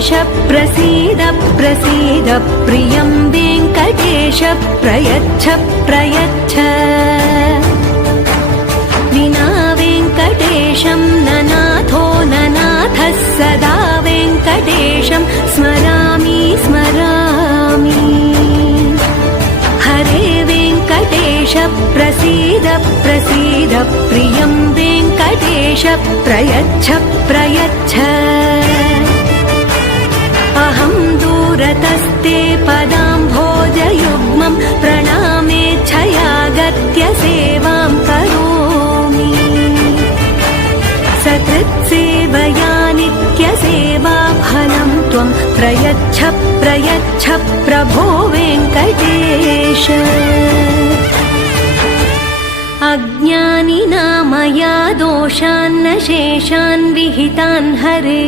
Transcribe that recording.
प्रसीद प्रसीद प्रियं वेङ्कटेश प्रयच्छ प्रयच्छ विना वेङ्कटेशं ननाथो ननाथः सदा वेङ्कटेशं स्मरामि स्मरामि हरे वेङ्कटेश प्रसीद प्रसीद प्रियं वेङ्कटेश प्रयच्छ प्रयच्छ अहं दूरतस्ते पदाम्भोजयुग्मं प्रणामेच्छयागत्य सेवां करोमि सकृत्सेवया नित्यसेवाफलं त्वं प्रयच्छ प्रयच्छ प्रभो वेङ्कटेश अज्ञानिना मया दोषान्न शेषान् विहितान् हरे